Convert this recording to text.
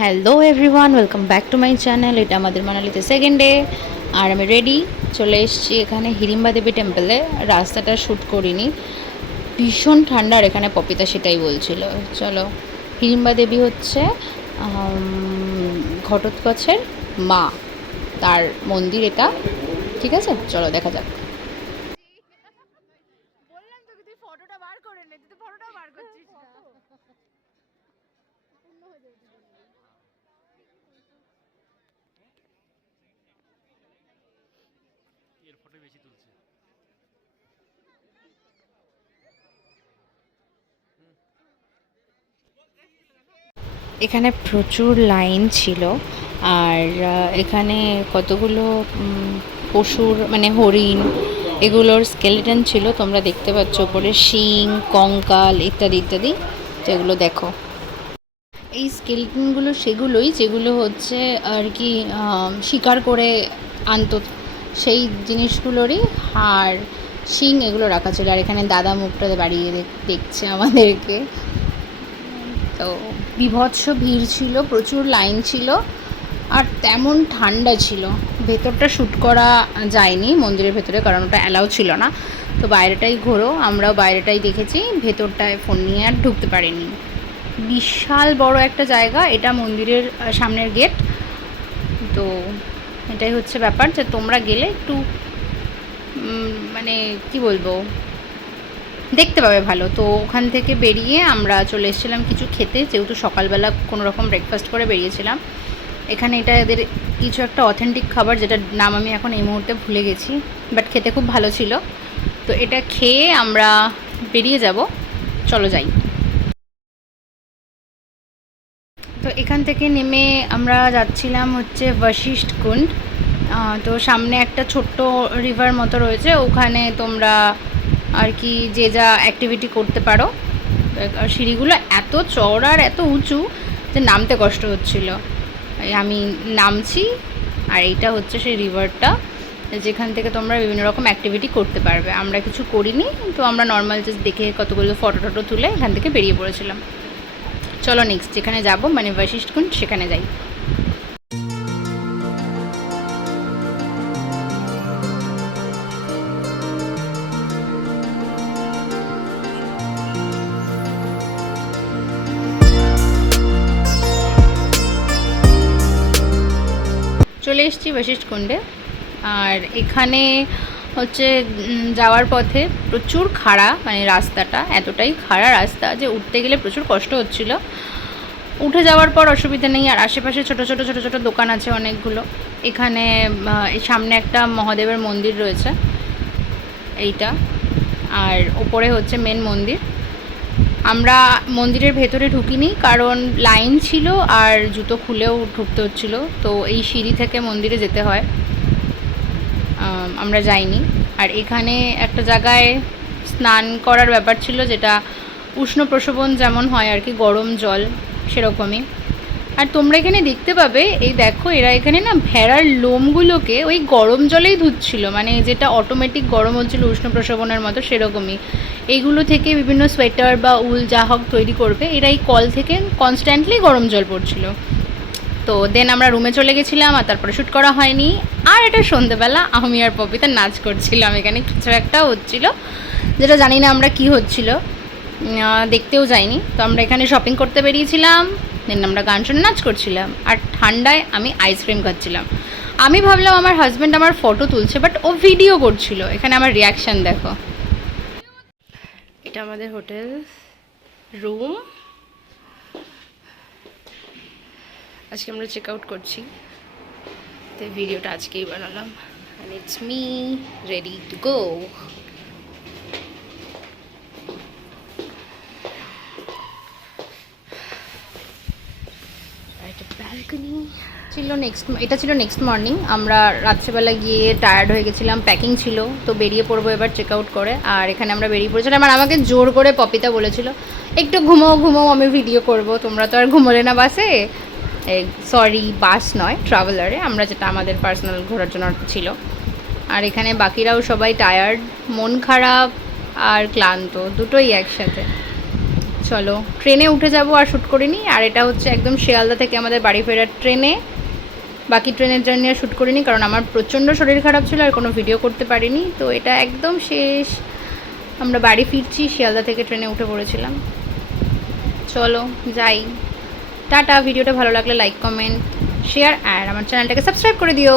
Hello everyone, welcome back to my channel. এটা আমাদের মানালিতে সেকেন্ড ডে, আর আমি রেডি চলে এসেছি এখানে হিড়িম্বা দেবী টেম্পলে। রাস্তাটা শ্যুট করিনি, ভীষণ ঠান্ডা, আর এখানে পপিতা সেটাই বলছিল। চলো, হিড়িম্বা দেবী হচ্ছে ঘটোৎকচের মা, তার মন্দির এটা। ঠিক আছে, চলো দেখা যাক। বললাম তোকে তুই ফটোটা বার করে নে, তুই তো ফটোটা বার করছিস না। এর ফটো বেশি তুলছে। এখানে প্রচুর লাইন ছিল, আর এখানে কতগুলো পশুর মানে হরিণ, এগুলোর স্কেলেটন ছিল। তোমরা দেখতে পাচ্ছ ওপরে শিং, কঙ্কাল ইত্যাদি ইত্যাদি, যেগুলো দেখো। এই স্কেলেটনগুলো সেগুলোই যেগুলো হচ্ছে আর কি শিকার করে আনতো, সেই জিনিসগুলোরই হাড়, শিং এগুলো রাখা ছিল। আর এখানে দাদা মুখটা বাড়িয়ে দেখছে আমাদেরকে। তো বীভৎস ভিড় ছিল, প্রচুর লাইন ছিল, আর তেমন ঠান্ডা ছিল। ভেতরটা শ্যুট করা যায়নি মন্দিরের ভেতরে, কারণ ওটা অ্যালাউ ছিল না। তো বাইরেটাই ঘোরো, আমরাও বাইরেটাই দেখেছি, ভেতরটায় ফোন নিয়ে আর ঢুকতে পারিনি। বিশাল বড় একটা জায়গা এটা, মন্দিরের সামনের গেট। তো এটাই হচ্ছে ব্যাপার, যে তোমরা গেলে একটু মানে কি বলবো, দেখতে পাবে ভালো। তো ওখান থেকে বেরিয়ে আমরা চলে এসেছিলাম কিছু খেতে, যেহেতু সকালবেলা কোনো রকম ব্রেকফাস্ট করে বেরিয়েছিলাম। এখানে এটা এদের কিছু একটা অথেন্টিক খাবার, যেটার নাম আমি এখন এই মুহূর্তে ভুলে গেছি, বাট খেতে খুব ভালো ছিল। তো এটা খেয়ে আমরা বেরিয়ে যাব, চলো যাই। তো এখান থেকে নেমে আমরা যাচ্ছিলাম হচ্ছে বশিষ্ঠ কুণ্ড। তো সামনে একটা ছোট্ট রিভার মতো রয়েছে, ওখানে তোমরা আর কি যে যা অ্যাক্টিভিটি করতে পারো। সিঁড়িগুলো এত চওড়া আর এত উঁচু যে নামতে কষ্ট হচ্ছিল। আমি নামছি, আর এইটা হচ্ছে সেই রিভারটা, যেখান থেকে তোমরা বিভিন্ন রকম অ্যাক্টিভিটি করতে পারবে। আমরা কিছু করিনি, তো আমরা নর্মাল জাস্ট দেখে কতগুলো ফটো টটো তুলে এখান থেকে বেরিয়ে পড়েছিলাম। চলো নেক্সট যেখানে যাব মানে বশিষ্ঠ কুণ্ড, সেখানে যাই। চলে এসেছি বশিষ্ঠ কুণ্ডে, আর এখানে হচ্ছে যাওয়ার পথে প্রচুর খাড়া, মানে রাস্তাটা এতটাই খাড়া রাস্তা যে উঠতে গেলে প্রচুর কষ্ট হচ্ছিল। উঠে যাওয়ার পর অসুবিধা নেই, আর আশেপাশে ছোট ছোট ছোট ছোট দোকান আছে অনেকগুলো। এখানে এই সামনে একটা মহাদেবের মন্দির রয়েছে এইটা, আর ওপরে হচ্ছে মেন মন্দির। আমরা মন্দিরের ভেতরে ঢুকিনি, কারণ লাইন ছিল আর জুতো খুলেও ঢুকতে হচ্ছিল। তো এই সিঁড়ি থেকে মন্দিরে যেতে হয়, আমরা যাইনি। আর এখানে একটা জায়গায় স্নান করার ব্যাপার ছিল, যেটা উষ্ণ প্রসবন যেমন হয় আর কি, গরম জল সেরকমই। আর তোমরা এখানে দেখতে পাবে, এই দেখো এরা এখানে না ভেড়ার লোমগুলোকে ওই গরম জলেই ধুচ্ছিল, মানে যেটা অটোমেটিক গরম হচ্ছিল উষ্ণ প্রসবনের মতো, সেরকমই। এইগুলো থেকে বিভিন্ন সোয়েটার বা উল যা হোক তৈরি করবে, এরা এই কল থেকে কনস্ট্যান্টলি গরম জল পড়ছিল। তো দেন আমরা রুমে চলে গেছিলাম, আর তারপরে শ্যুট করা হয়নি। আর এটা সন্ধেবেলা আমি আর পপিতা নাচ করছিলাম, এখানে কিছু একটা হচ্ছিল, যেটা জানি না আমরা কি হচ্ছিল, দেখতেও যাইনি। তো আমরা এখানে শপিং করতে বেরিয়েছিলাম, দেন আমরা গান শুনে নাচ করছিলাম, আর ঠান্ডায় আমি আইসক্রিম খাচ্ছিলাম। আমি ভাবলাম আমার হাজব্যান্ড আমার ফটো তুলছে, বাট ও ভিডিও করছিল। এখানে আমার রিয়াকশান দেখো। এটা আমাদের হোটেল রুম, আজকে আমরা চেক আউট করছি, তো ভিডিওটা আজকেই বানালাম। And it's me ready to go. Balcony এটা ছিল নেক্সট মর্নিং। আমরা রাত্রেবেলা গিয়ে টায়ার্ড হয়ে গেছিলাম, প্যাকিং ছিল, তো বেরিয়ে পড়বো এবার চেক আউট করে। আর এখানে আমরা বেরিয়ে পড়েছিলাম, আর আমাকে জোর করে পপিতা বলেছিল একটু ঘুমো ঘুমো, আমি ভিডিও করব। তোমরা তো আর ঘুমোলে না বাসে, সরি বাস নয়, ট্রাভেলারে, আমরা যেটা আমাদের পার্সোনাল ঘোরার জন্য ছিল। আর এখানে বাকিরাও সবাই টায়ার্ড, মন খারাপ আর ক্লান্ত, দুটোই একসাথে। চলো ট্রেনে উঠে যাব, আর শ্যুট করিনি। আর এটা হচ্ছে একদম শিয়ালদা থেকে আমাদের বাড়ি ফেরার ট্রেনে, বাকি ট্রেনের জার্নি আর শ্যুট করিনি কারণ আমার প্রচণ্ড শরীর খারাপ ছিল আর কোনো ভিডিও করতে পারিনি। তো এটা একদম শেষ, আমরা বাড়ি ফিরছি, শিয়ালদা থেকে ট্রেনে উঠে পড়েছিলাম। চলো যাই, টাটা। ভিডিওটা ভালো লাগলে লাইক কমেন্ট শেয়ার আর আমার চ্যানেলটাকে সাবস্ক্রাইব করে দিও।